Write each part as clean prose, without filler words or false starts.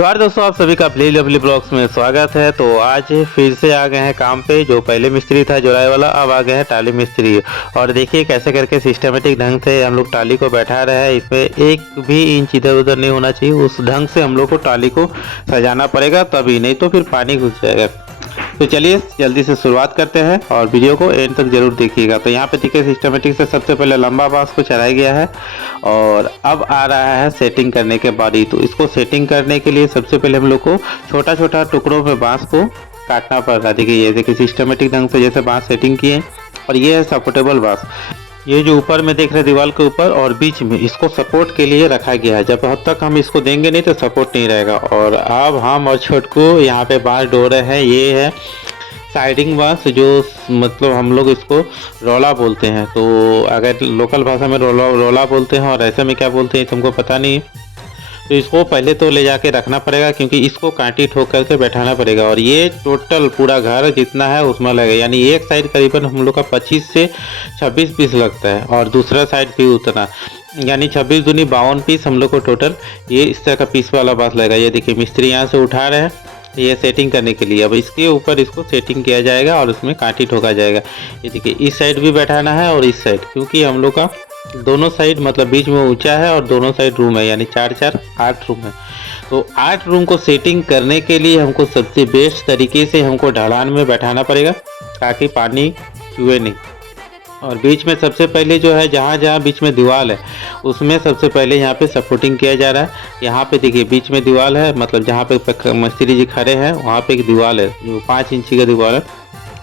जोहार दोस्तों, आप सभी का अपनी लवली ब्लॉग्स में स्वागत है। तो आज फिर से आ गए हैं काम पे। जो पहले मिस्त्री था जोराई वाला, अब आ गए हैं टाली मिस्त्री। और देखिए कैसे करके सिस्टमेटिक ढंग से हम लोग टाली को बैठा रहे हैं। इसमें एक भी इंच इधर उधर नहीं होना चाहिए। उस ढंग से हम लोग को टाली को सजाना पड़ेगा, तभी नहीं तो फिर पानी घुस जाएगा। तो चलिए जल्दी से शुरुआत करते हैं और वीडियो को एंड तक जरूर देखिएगा। तो यहाँ पे देखिए सिस्टमेटिक से सबसे पहले लंबा बांस को चढ़ाया गया है और अब आ रहा है सेटिंग करने के बाद ही। तो इसको सेटिंग करने के लिए सबसे पहले हम लोग को छोटा छोटा टुकड़ों में बांस को काटना पड़ रहा है। देखिए ये देखिए सिस्टमेटिक ढंग से जैसे बांस सेटिंग किए और ये है सपोर्टेबल बांस। ये जो ऊपर में देख रहे दीवार के ऊपर और बीच में इसको सपोर्ट के लिए रखा गया है। जब तक हम इसको देंगे नहीं तो सपोर्ट नहीं रहेगा। और अब हम और छोटकू यहाँ पे बांस डो रहे हैं। ये है साइडिंग बांस, जो मतलब हम लोग इसको रोला बोलते हैं। तो अगर लोकल भाषा में रोला बोलते हैं और ऐसे में क्या बोलते हैं तुमको पता नहीं। तो इसको पहले तो ले जाके रखना पड़ेगा, क्योंकि इसको कांटी ठोक करके बैठाना पड़ेगा। और ये टोटल पूरा घर जितना है उसमें लगेगा, यानी एक साइड करीबन हम लोग का 25 से 26 पीस लगता है और दूसरा साइड भी उतना, यानी 26 दूनी 52 पीस हम लोग को टोटल ये इस तरह का पीस वाला बांस लगेगा। ये देखिए मिस्त्री यहाँ से उठा रहे हैं ये सेटिंग करने के लिए। अब इसके ऊपर इसको सेटिंग किया जाएगा और उसमें कांटी ठोका जाएगा। ये देखिए इस साइड भी बैठाना है और इस साइड, क्योंकि हम लोग का दोनों साइड मतलब बीच में ऊंचा है और दोनों साइड रूम है, यानी 4 8 रूम है। तो 8 रूम को सेटिंग करने के लिए हमको सबसे बेस्ट तरीके से हमको ढलान में बैठाना पड़ेगा, ताकि पानी छुए नहीं। और बीच में सबसे पहले जो है जहाँ जहाँ बीच में दीवार है उसमें सबसे पहले यहाँ पे सपोर्टिंग किया जा रहा है। यहाँ पे देखिए बीच में दीवार है, मतलब जहाँ पे मिस्त्री जी खड़े हैं वहाँ पे एक दीवार है जो 5 इंची का दीवार है।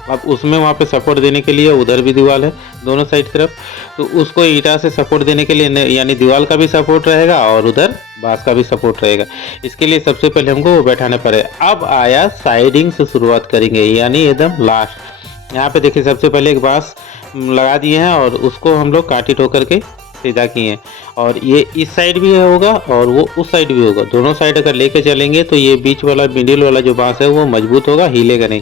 अब उसमें वहाँ पे सपोर्ट देने के लिए उधर भी दीवार है दोनों साइड तरफ। तो उसको ईंटा से सपोर्ट देने के लिए यानी दीवार का भी सपोर्ट रहेगा और उधर बांस का भी सपोर्ट रहेगा। इसके लिए सबसे पहले हमको वो बैठाना पड़ेगा। अब आया साइडिंग से शुरुआत करेंगे, यानी एकदम लास्ट। यहाँ पे देखिए सबसे पहले एक बांस लगा दिए हैं और उसको हम लोग काटी ठोक करके सीधा किए हैं। और ये इस साइड भी होगा और वो उस साइड भी होगा। दोनों साइड अगर लेके चलेंगे तो ये बीच वाला मिडिल वाला जो बांस है वो मजबूत होगा, हिलेगा नहीं।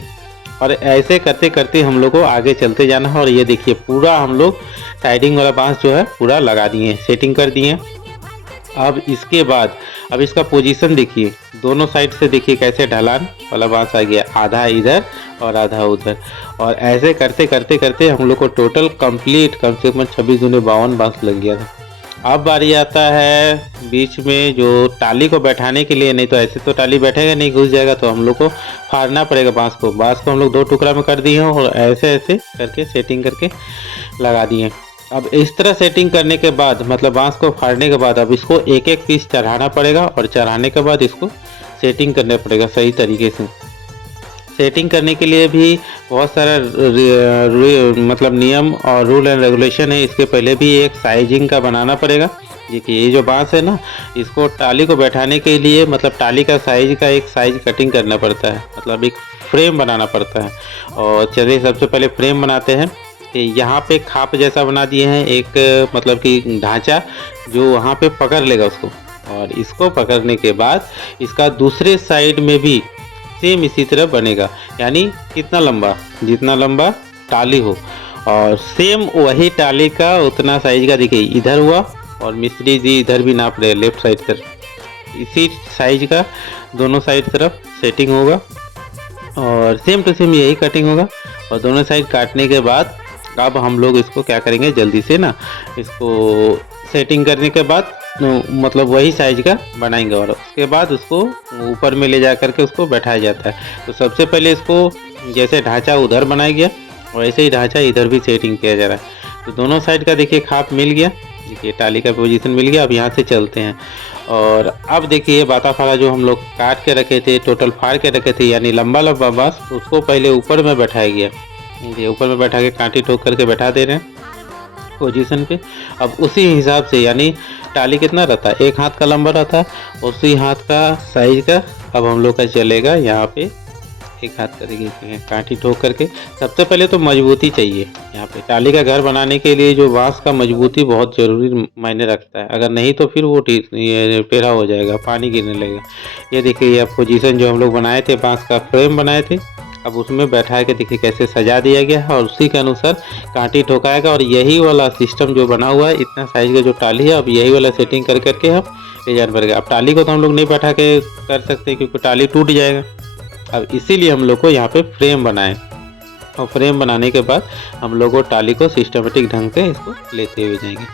और ऐसे करते करते हम लोग को आगे चलते जाना है। और ये देखिए पूरा हम लोग साइडिंग वाला बांस जो है पूरा लगा दिए हैं, सेटिंग कर दिए हैं। अब इसके बाद अब इसका पोजीशन देखिए, दोनों साइड से देखिए कैसे ढलान वाला बांस आ गया, आधा इधर और आधा उधर। और ऐसे करते करते करते हम लोग को टोटल कंप्लीट कम से कम 26 दूनी 52 बांस लग गया था। अब बारी आता है बीच में जो टाली को बैठाने के लिए। नहीं तो ऐसे तो टाली बैठेगा नहीं, घुस जाएगा। तो हम लोग को फाड़ना पड़ेगा बांस को। बांस को हम लोग 2 टुकड़ा में कर दिए हैं और ऐसे ऐसे करके सेटिंग करके लगा दिए। अब इस तरह सेटिंग करने के बाद मतलब बांस को फाड़ने के बाद अब इसको एक एक पीस चढ़ाना पड़ेगा और चढ़ाने के बाद इसको सेटिंग करना पड़ेगा सही तरीके से। सेटिंग करने के लिए भी बहुत सारा मतलब नियम और रूल एंड रेगुलेशन है। इसके पहले भी एक साइजिंग का बनाना पड़ेगा। देखिए ये जो बांस है ना, इसको टाली को बैठाने के लिए मतलब टाली का साइज का एक साइज कटिंग करना पड़ता है, मतलब एक फ्रेम बनाना पड़ता है। और चलिए सबसे पहले फ्रेम बनाते हैं। यहाँ पे खाप जैसा बना दिए हैं एक मतलब कि ढांचा, जो वहाँ पे पकड़ लेगा उसको। और इसको पकड़ने के बाद इसका दूसरे साइड में भी सेम इसी तरह बनेगा, यानी कितना लंबा, जितना लंबा टाली हो और सेम वही टाली का उतना साइज का। देखिए इधर हुआ और मिस्त्री जी इधर भी नाप रहे लेफ्ट साइड तरफ, इसी साइज का दोनों साइड तरफ सेटिंग होगा और सेम टू सेम यही कटिंग होगा। और दोनों साइड काटने के बाद अब हम लोग इसको क्या करेंगे, जल्दी से ना इसको सेटिंग करने के बाद मतलब वही साइज का बनाएंगे और उसके बाद उसको ऊपर में ले जा करके उसको बैठाया जाता है। तो सबसे पहले इसको जैसे ढांचा उधर बनाया गया और ऐसे ही ढांचा इधर भी सेटिंग किया जा रहा है। तो दोनों साइड का देखिए खाप मिल गया, देखिए टाली का पोजीशन मिल गया। अब यहाँ से चलते हैं और अब देखिए बाता फाड़ा जो हम लोग काट के रखे थे, टोटल फाड़ के रखे थे, यानी लंबा लंबा बांस, उसको पहले ऊपर में बैठाया गया। ये ऊपर में बैठा के कांटी ठोक करके बैठा दे रहे हैं पोजीशन पे। अब उसी हिसाब से यानी टाली कितना रहता है, एक हाथ का लंबा रहता है, उसी हाथ का साइज का अब हम लोग का चलेगा। यहाँ पे एक हाथ करेंगे कांटी ठोक करके। सबसे पहले तो मजबूती चाहिए। यहाँ पे टाली का घर बनाने के लिए जो बांस का मजबूती बहुत ज़रूरी मायने रखता है। अगर नहीं तो फिर वो टेढ़ा हो जाएगा, पानी गिरने लगेगा। ये देखिए ये पोजीशन जो हम लोग बनाए थे, बांस का फ्रेम बनाए थे, अब उसमें बैठा के देखिए कैसे सजा दिया गया है और उसी के अनुसार कांटी ठोकाएगा। और यही वाला सिस्टम जो बना हुआ है, इतना साइज का जो टाली है, अब यही वाला सेटिंग कर करके हम ले जाना पड़ेगा। अब टाली को तो हम लोग नहीं बैठा के कर सकते क्योंकि टाली टूट जाएगा। अब इसीलिए हम लोग को यहाँ पे फ्रेम बनाए और फ्रेम बनाने के बाद हम लोग को टाली को सिस्टमेटिक ढंग से इसको लेते हुए जाएंगे।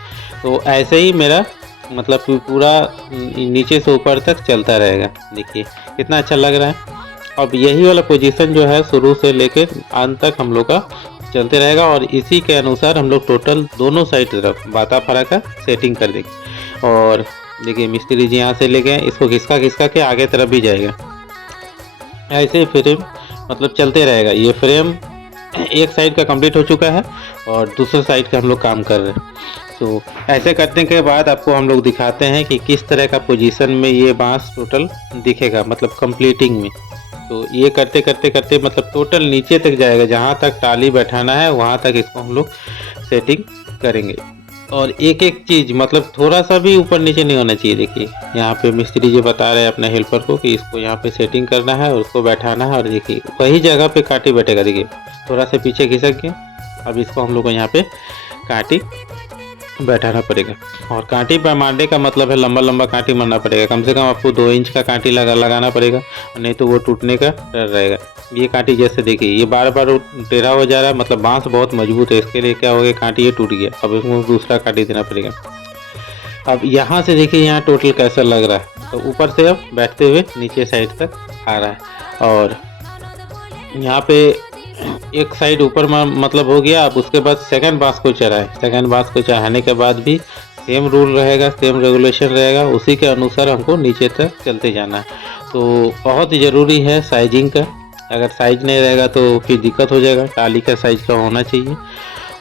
तो ऐसे ही मेरा मतलब पूरा नीचे से ऊपर तक चलता रहेगा। देखिए कितना अच्छा लग रहा है। अब यही वाला पोजीशन जो है शुरू से लेकर अंत तक हम लोग का चलते रहेगा और इसी के अनुसार हम लोग टोटल दोनों साइड तरफ बाता फरा का सेटिंग कर देंगे। और देखिए मिस्त्री जी यहाँ से ले गए, इसको खिसका खिसका के आगे तरफ भी जाएगा। ऐसे फ्रेम मतलब चलते रहेगा। ये फ्रेम एक साइड का कंप्लीट हो चुका है और दूसरे साइड का हम लोग काम कर रहे हैं। तो ऐसे करने के बाद आपको हम लोग दिखाते हैं कि किस तरह का पोजीशन में ये बांस टोटल दिखेगा, मतलब कंप्लीटिंग में। तो ये करते करते करते मतलब टोटल नीचे तक जाएगा, जहाँ तक टाली बैठाना है वहाँ तक इसको हम लोग सेटिंग करेंगे। और एक एक चीज़ मतलब थोड़ा सा भी ऊपर नीचे नहीं होना चाहिए। देखिए यहाँ पे मिस्त्री जी बता रहे हैं अपने हेल्पर को कि इसको यहाँ पे सेटिंग करना है और उसको बैठाना है। और देखिए वही जगह पे कांटी बैठेगा। देखिए थोड़ा सा पीछे खिसक गया। अब इसको हम लोग को यहाँ पे कांटी बैठाना पड़ेगा। और कांटी पर मारने का मतलब है लंबा लंबा कांटी मारना पड़ेगा। कम से कम आपको 2 इंच का कांटी लगाना पड़ेगा, नहीं तो वो टूटने का डर रहेगा। ये कांटी जैसे देखिए ये बार बार टेढ़ा हो जा रहा है, मतलब बांस बहुत मजबूत है। इसके लिए क्या हो गया, कांटी ये टूट गया। अब इसको दूसरा कांटी देना पड़ेगा। अब यहाँ से देखिए यहाँ टोटल कैसा लग रहा है। तो ऊपर से अब बैठते हुए नीचे साइड तक आ रहा है। और यहाँ पे एक साइड ऊपर मतलब हो गया। अब उसके बाद सेकंड बांस को चढ़ाए। सेकंड बांस को चढ़ाने के बाद भी सेम रूल रहेगा, सेम रेगुलेशन रहेगा। उसी के अनुसार हमको नीचे तक चलते जाना है। तो बहुत ही ज़रूरी है साइजिंग का। अगर साइज नहीं रहेगा तो फिर दिक्कत हो जाएगा। टाली का साइज का होना चाहिए।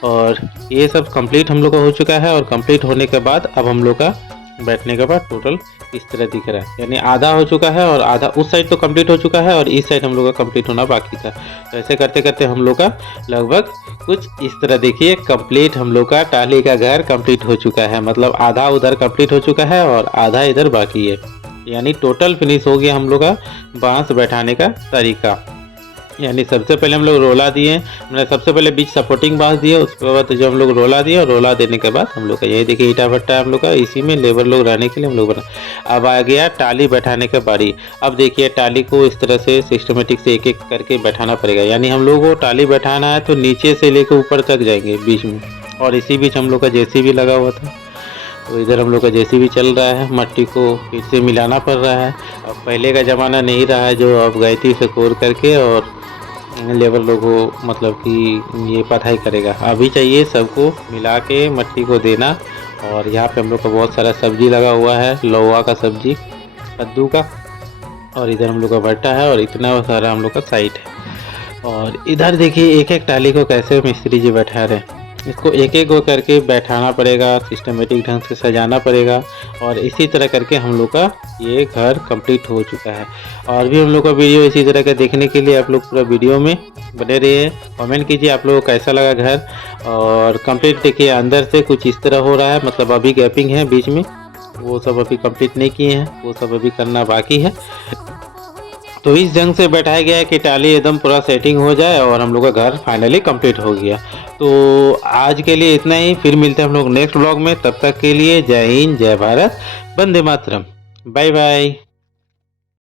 और ये सब कंप्लीट हम लोग का हो चुका है। और कंप्लीट होने के बाद अब हम लोग का बैठने के बाद टोटल इस तरह दिख रहा है। यानी आधा हो चुका है और आधा उस साइड तो कंप्लीट हो चुका है और इस साइड हम लोग का कंप्लीट होना बाकी था। तो ऐसे करते करते हम लोग का लगभग कुछ इस तरह देखिए कंप्लीट हम लोग का टाली का घर कंप्लीट हो चुका है। मतलब आधा उधर कंप्लीट हो चुका है और आधा इधर बाकी है। यानी टोटल फिनिश हो गया हम लोग का बांस बैठाने का तरीका। यानी सबसे पहले हम लोग रोला दिए, मैंने सबसे पहले बीच सपोर्टिंग बांस दिए। उसके बाद जो हम लोग रोला दिए और रोला देने के बाद हम लोग का ये देखिए ईटा भट्टा हम लोग का, इसी में लेबर लोग रहने के लिए हम लोग बना। अब आ गया टाली बैठाने का बारी। अब देखिए टाली को इस तरह से सिस्टमेटिक से एक एक करके बैठाना पड़ेगा। यानी हम लोग को टाली बैठाना है तो नीचे से लेकर ऊपर तक जाएंगे बीच में। और इसी बीच हम लोग का जेसीबी लगा हुआ था। तो इधर हम लोग का जेसीबी चल रहा है, मट्टी को फिर से मिलाना पड़ रहा है। अब पहले का ज़माना नहीं रहा है जो अब गैती से कोर करके और लेबर लोग को मतलब कि ये पढ़ाई करेगा। अभी चाहिए सबको मिला के मट्टी को देना। और यहाँ पे हम लोग का बहुत सारा सब्जी लगा हुआ है, लौवा का सब्जी, कद्दू का। और इधर हम लोग का भट्टा है और इतना सारा हम लोग का साइट है। और इधर देखिए एक एक टाली को कैसे मिस्त्री जी बैठा रहे हैं। इसको एक एक करके बैठाना पड़ेगा, सिस्टमेटिक ढंग से सजाना पड़ेगा। और इसी तरह करके हम लोग का ये घर कंप्लीट हो चुका है। और भी हम लोग का वीडियो इसी तरह का देखने के लिए आप लोग पूरा वीडियो में बने रहिए। कमेंट कीजिए आप लोगों को कैसा लगा घर। और कंप्लीट देखिए अंदर से कुछ इस तरह हो रहा है, मतलब अभी गैपिंग है बीच में, वो सब अभी कंप्लीट नहीं किए हैं, वो सब अभी करना बाकी है। तो इस ढंग से बैठाया गया है कि टाली एकदम पूरा सेटिंग हो जाए और हम लोग का घर फाइनली कंप्लीट हो गया। तो आज के लिए इतना ही, फिर मिलते हैं हम लोग नेक्स्ट व्लॉग में। तब तक के लिए जय हिंद, जय भारत, वंदे मातरम, बाय बाय।